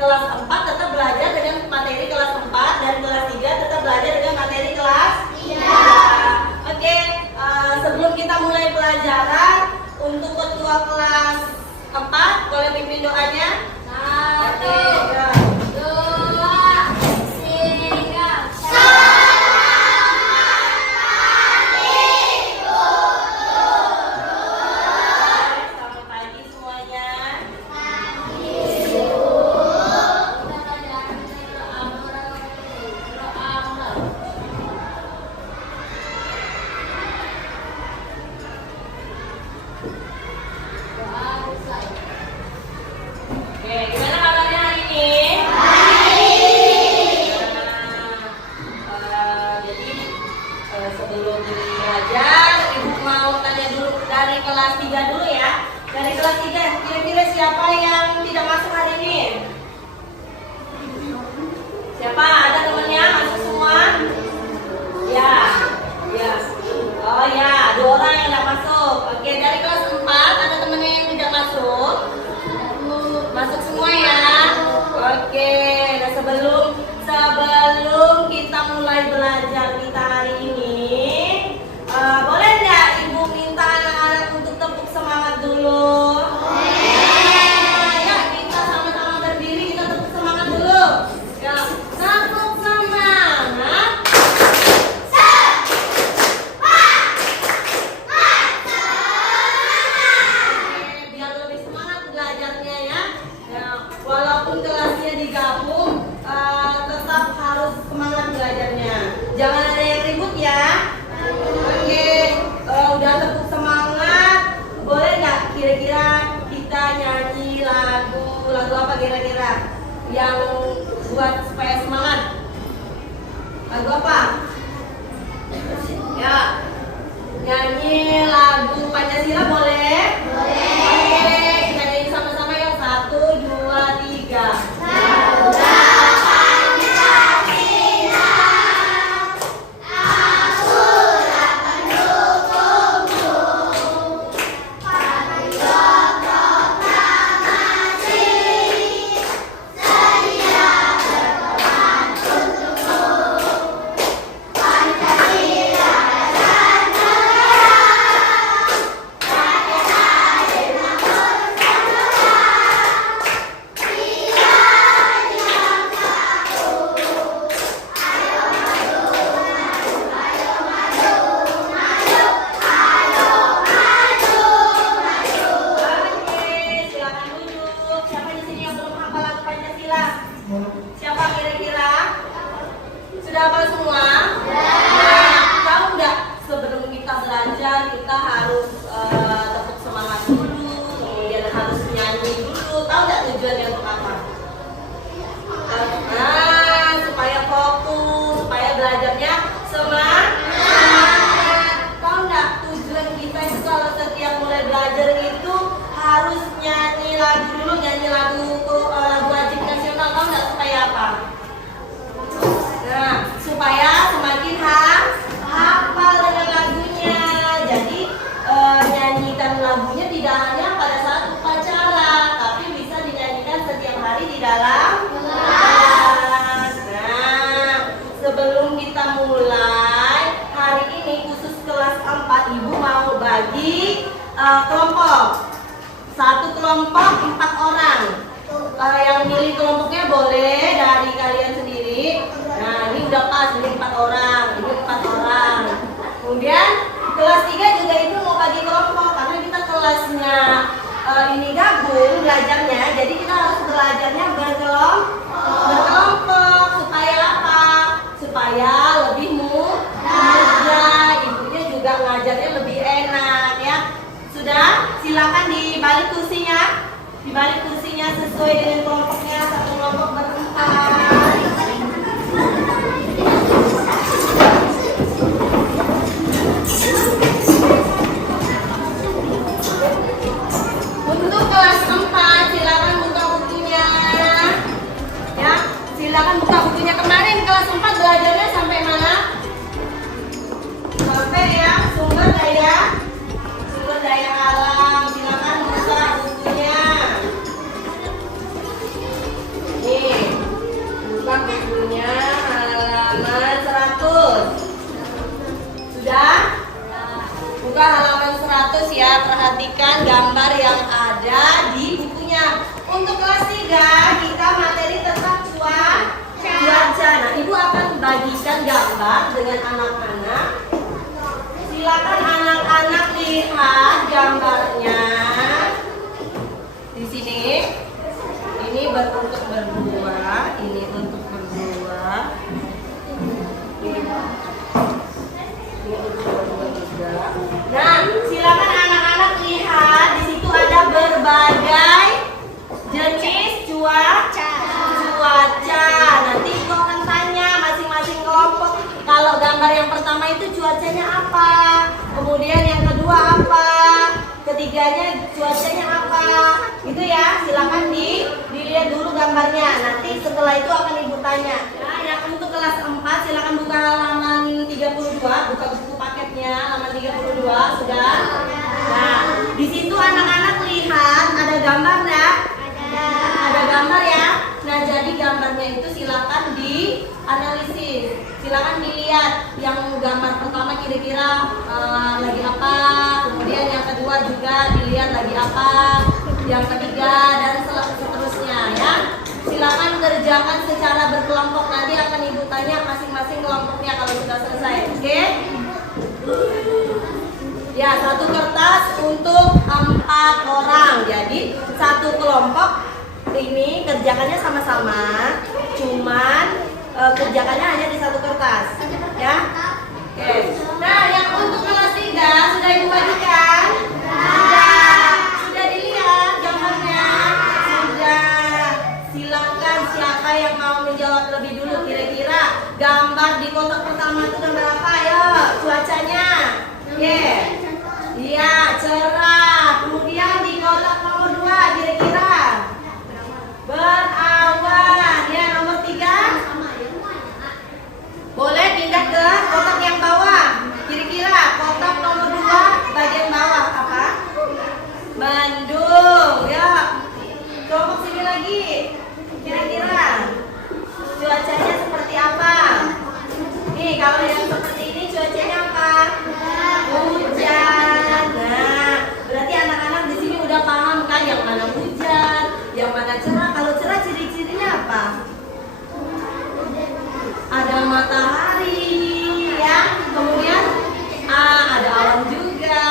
kelas 4 tetap belajar dengan materi kelas 4 dan kelas 3 tetap belajar dengan materi kelas 3. Oke, sebelum kita mulai pelajaran, untuk ketua kelas 4 boleh pimpin doanya. Oke, ya. Sebelum belajar, Ibu mau tanya dulu dari kelas 3 dulu ya. Dari kelas 3, kira-kira siapa yang tidak masuk hari ini? Siapa? Ada temannya masuk semua? Ya, ya. Oh ya, 2 orang yang tidak masuk. Oke, dari kelas 4 ada temannya yang tidak masuk? Masuk semua ya. Oke, nah sebelum kita mulai belajar kita hari ini, boleh nggak Ibu minta anak-anak untuk tepuk semangat dulu? Ya, kita sama-sama berdiri, kita tepuk semangat dulu. Ya, tepuk semangat. Oke, biar lebih semangat belajarnya ya. Ya, walaupun kelasnya digabung, tetap harus semangat belajarnya. Jangan ada yang ribut ya. Oke, udah tepuk semangat. Boleh nggak kira-kira kita nyanyi lagu apa kira-kira yang buat supaya semangat? Lagu apa? Ya, nyanyi lagu Pancasila boleh? Oke, kita nyanyi sama-sama ya. 1, 2, 3. Siapa kira-kira? Sudah hafal semua? Nah, tahu nggak sebelum kita belajar kita harus tepuk semangat dulu, kemudian harus nyanyi dulu. Tahu nggak tujuannya untuk apa? Nah, supaya fokus, supaya belajarnya semangat. Tahu nggak tujuan kita itu kalau setiap mulai belajar itu harus nyanyi lagu dulu, nyanyi lagu wajib nasional. Tahu nggak supaya apa? Nah, supaya semakin hafal dengan lagunya. Jadi nyanyikan lagunya tidak hanya pada saat upacara, tapi bisa dinyanyikan setiap hari di dalam kelas. Nah, sebelum kita mulai hari ini khusus kelas 4, Ibu mau bagi kelompok. Satu kelompok 4 orang. Yang milih kelompoknya boleh dari kalian sendiri. Nah, ini udah pas, ini 4 orang, ini 4 orang. Kemudian kelas 3 juga itu mau bagi kelompok karena kita kelasnya ini gabung belajarnya. Jadi kita harus belajarnya berkelompok supaya apa? Supaya lebih mudah. Ibunya juga ngajarnya lebih enak ya. Sudah, silakan di balik kursinya. Di balik kursinya sesuai dengan kelompoknya. Satu kelompok berempat. Untuk kelas 4 silakan buka bukunya. Ya, silakan buka bukunya. Kemarin kelas 4 belajarnya sampai mana? Sampai ya sumber daya alam. Silakan buka bukunya. Nih gambar dengan anak-anak. Silakan anak-anak lihat gambarnya. Di sini, ini berbentuk berdua, ini untuk berdua. Nah, silakan anak-anak lihat di situ ada berbagai jenis cuaca. Nanti Iko akan tanya masing-masing kelompok. Kalau gambar yang pertama itu cuacanya apa? Kemudian yang kedua apa? Ketiganya cuacanya apa? Itu ya, silakan dilihat dulu gambarnya. Nanti setelah itu akan Ibu tanya. Nah, yang untuk kelas 4 silakan buka halaman 32, buka buku paketnya halaman 32 sudah. Nah, di situ anak-anak lihat ada gambar ya? Ada gambar ya. Nah, jadi gambarnya itu silakan dianalisis. Silakan dilihat yang gambar pertama kira-kira lagi apa, kemudian yang kedua juga dilihat lagi apa, yang ketiga dan seterusnya ya. Silakan kerjakan secara berkelompok, nanti akan Ibu tanya masing-masing kelompoknya kalau sudah selesai. Oke? Ya, satu kertas untuk 4 orang. Jadi satu kelompok ini kerjakannya sama-sama, cuman kerjakannya hanya di satu kertas, ya. Oke. Nah, yang untuk kelas 3 sudah Ibu bagikan? Sudah dilihat gambarnya? Sudah. Silakan siapa yang mau menjawab lebih dulu, kira-kira gambar di kotak pertama itu gambar apa? Ayo, cuacanya. Oke. Iya, cerah. Kemudian di kotak nomor 2 kira-kira berawan. Ya, nomor 3 boleh pindah ke kotak yang bawah. Kira-kira kotak nomor 2 bagian bawah apa? Mendung. Ya, kelompok sini lagi. Kira-kira cuacanya seperti apa? Nih, kalau yang seperti ini cuacanya apa? Hujan. Nah, berarti anak-anak di sini udah paham kan yang mana hujan, yang mana cerah. Kalau cerah ciri-cirinya apa? Ada matahari, ya. Kemudian ada awan juga.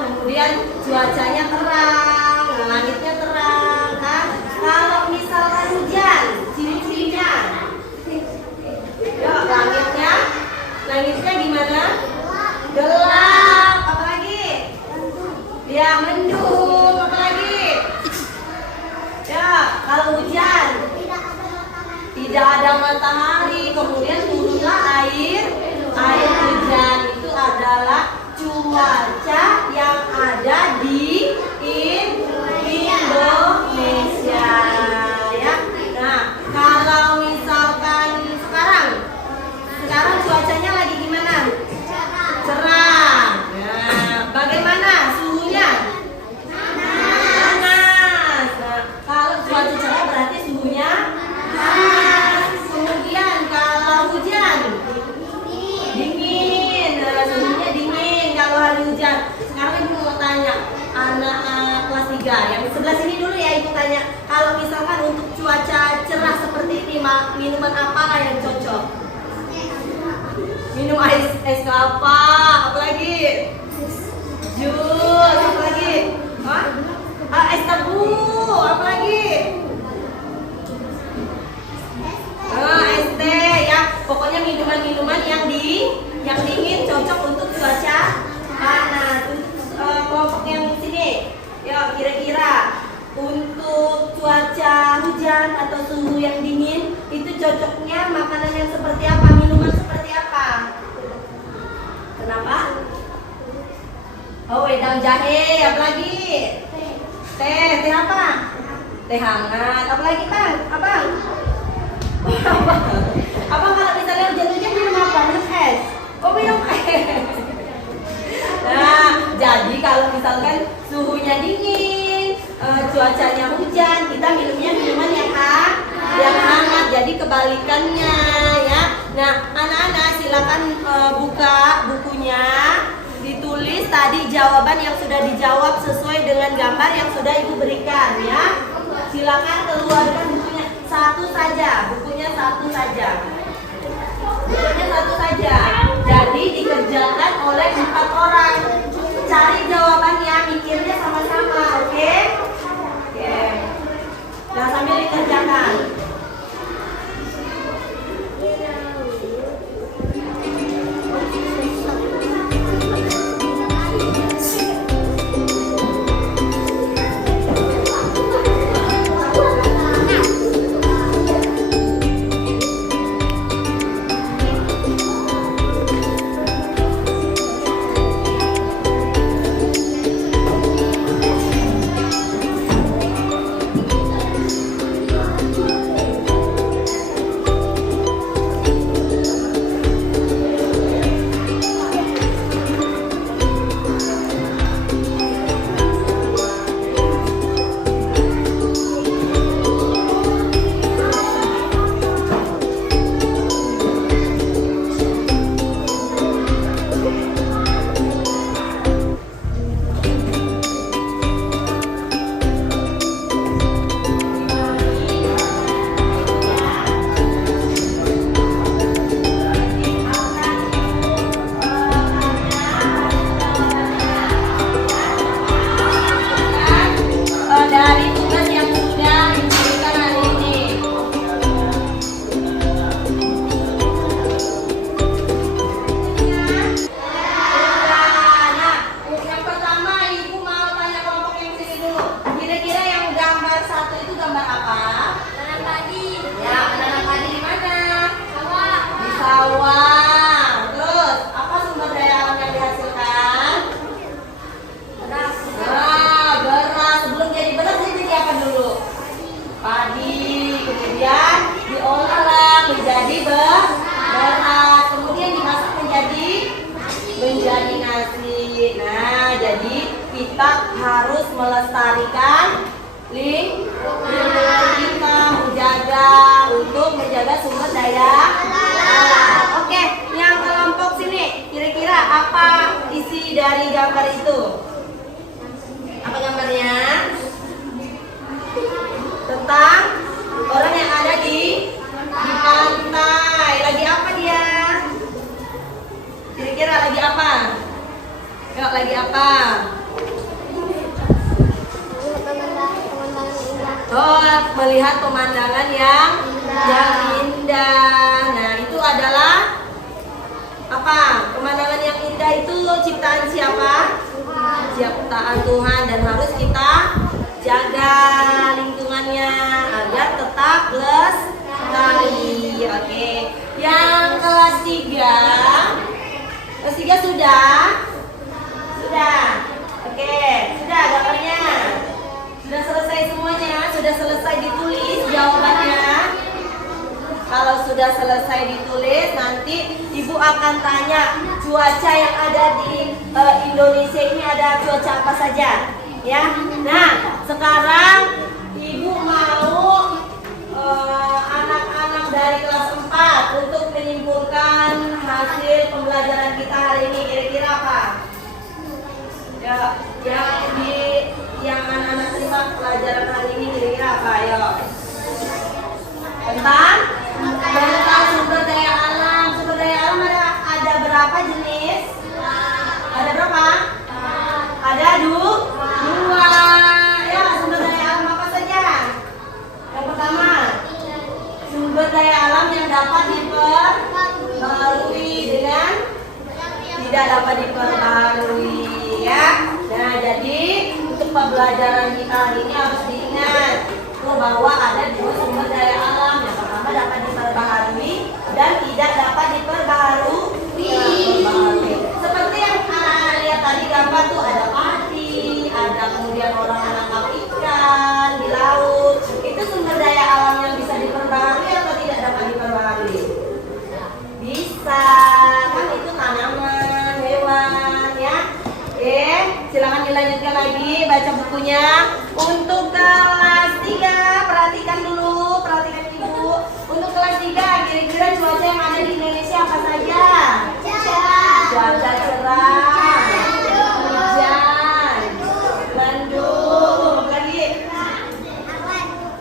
Kemudian cuacanya terang, langitnya terang. Nah, kalau misalkan hujan, ciri-cirinya, ya, langitnya gimana? Gelap. Apalagi? Ya, mendung. Apalagi? Ya, kalau hujan tidak ada matahari, kemudian turunlah air hujan. Itu adalah cuaca yang ada di Indonesia, ya. Nah, kalau misalkan sekarang cuacanya lagi gimana? Cerah. Nah, bagaimana suhunya? Panas. Nah, kalau cuaca cerah berarti suhunya panas. Kemudian kalau hujan dingin. Nah, suhunya dingin kalau hari hujan. Sekarang Ibu mau tanya anak kelas 3 yang sebelah sini dulu ya. Ibu tanya, kalau misalkan untuk cuaca cerah seperti ini, minuman apa yang cocok? Minum es kelapa. Apalagi? Jus. Apalagi? Es tebu. Apalagi? Es teh, ya. Pokoknya minuman-minuman yang dingin cocok untuk cuaca panas. Untuk kelompok yang sini, ya, kira-kira untuk cuaca hujan atau suhu yang dingin itu cocoknya makanan yang seperti apa, minuman seperti apa? Kenapa? Oh, wedang jahe. Apalagi? Teh apa? Teh hangat. Apalagi, Bang? Abang? Abang kalau misalnya hujan-hujan minum apa? Minum es? Oh, minum es. Nah, jadi kalau misalkan suhunya dingin, cuacanya hujan, kita minumnya minuman yang hangat. Jadi kebalikannya, ya. Nah, anak-anak silakan buka bukunya, ditulis tadi jawaban yang sudah dijawab sesuai dengan gambar yang sudah Ibu berikan, ya. Silakan keluarkan bukunya satu saja, bukunya satu saja. orang. Cari jawabannya, mikirnya sama-sama, oke? Oke. Nah, sambil dikerjakan. Dari tugas yang sudah diberikan hari ini. Nah, yang pertama Ibu mau tanya kelompok yang sini dulu. Kira-kira yang gambar 1 itu gambar apa? Tanam padi. Ya, menanam padi di mana? Sawah. Di sawah. Terus, apa sumber daya alam yang dihasilkan? Beras. Nah, beras. Sebelum jadi beras dia jadi apa dulu? Padi. Kemudian diolah menjadi beras. Kemudian dimasak menjadi nasi. Nah, jadi kita harus melestarikan lingkungan kita, menjaga sumber daya alam. Oke, yang kelompok sini, kira-kira apa isi dari gambar itu? Apa gambarnya? Tentang orang yang ada di pantai. Lagi apa dia? Kira-kira lagi apa? Yuk, lagi apa? Oh, melihat pemandangan yang indah. Nah, itu adalah apa? Pemandangan yang indah itu ciptaan siapa? Ciptaan Tuhan, dan harus kita jaga lingkungannya agar tetap lestari. Oke. Yang kelas 3. Kelas 3 sudah? Sudah. Oke, sudah gambarnya. Sudah selesai semuanya? Sudah selesai ditulis jawabannya? Kalau sudah selesai ditulis, nanti Ibu akan tanya cuaca yang ada di Indonesia ini ada cuaca apa saja, ya. Nah, sekarang Ibu mau anak-anak dari kelas 4 untuk menyimpulkan hasil pembelajaran kita hari ini. Kira-kira apa? Ya, yang anak-anak terima pelajaran hari ini kira-kira apa? Ayo. Tentang sumber daya alam. Sumber daya alam ada berapa jenis? Ada berapa? Ada dua. Ya, sumber daya alam apa saja? Yang pertama, sumber daya alam yang dapat diperbarui dengan tidak dapat diperbarui, ya. Nah, jadi untuk pembelajaran kita hari ini harus diingat bahwa ada dua sumber daya alam. Yang pertama dapat diperbaharui dan tidak dapat diperbaharui. Seperti yang anak-anak lihat tadi gambar tuh, ada padi, ada kemudian orang menangkap ikan di laut. Itu sumber daya alam yang bisa diperbaharui atau tidak dapat diperbaharui? Bisa, kan itu tanaman, hewan, ya. Silakan dilanjutkan lagi baca bukunya. Untuk kelas 3, perhatikan dulu, perhatikan Ibu. Untuk kelas 3, kira-kira cuaca yang ada di Indonesia apa saja? Cuaca cerah, hujan, mendung, lagi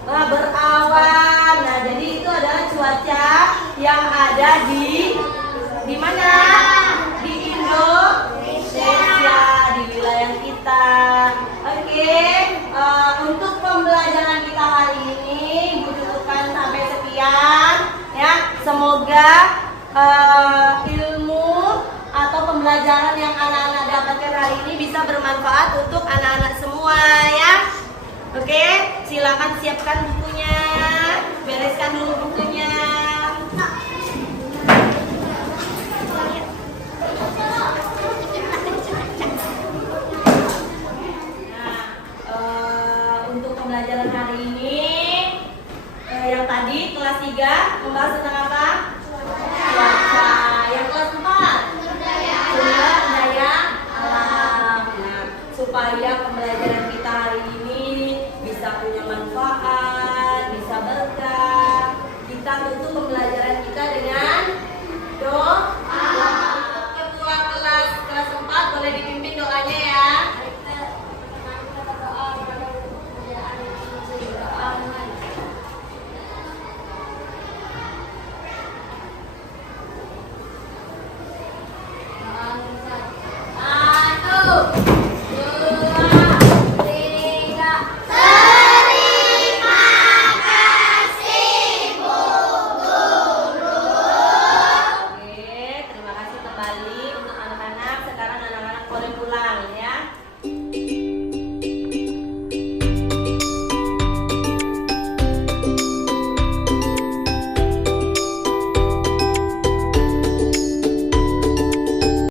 berawan. Nah, jadi itu adalah cuaca yang ada di mana? Di Indonesia. semoga ilmu atau pembelajaran yang anak-anak dapatkan hari ini bisa bermanfaat untuk anak-anak semua ya. Oke, silakan siapkan bukunya, bereskan dulu bukunya. Untuk pembelajaran hari ini yang tadi kelas 3 membahas tentang apa? Cuaca. Yang kelas 4 budaya alam. Nah, supaya pembelajaran kita hari ini bisa punya manfaat, bisa berkah, kita tutup pembelajaran kita dengan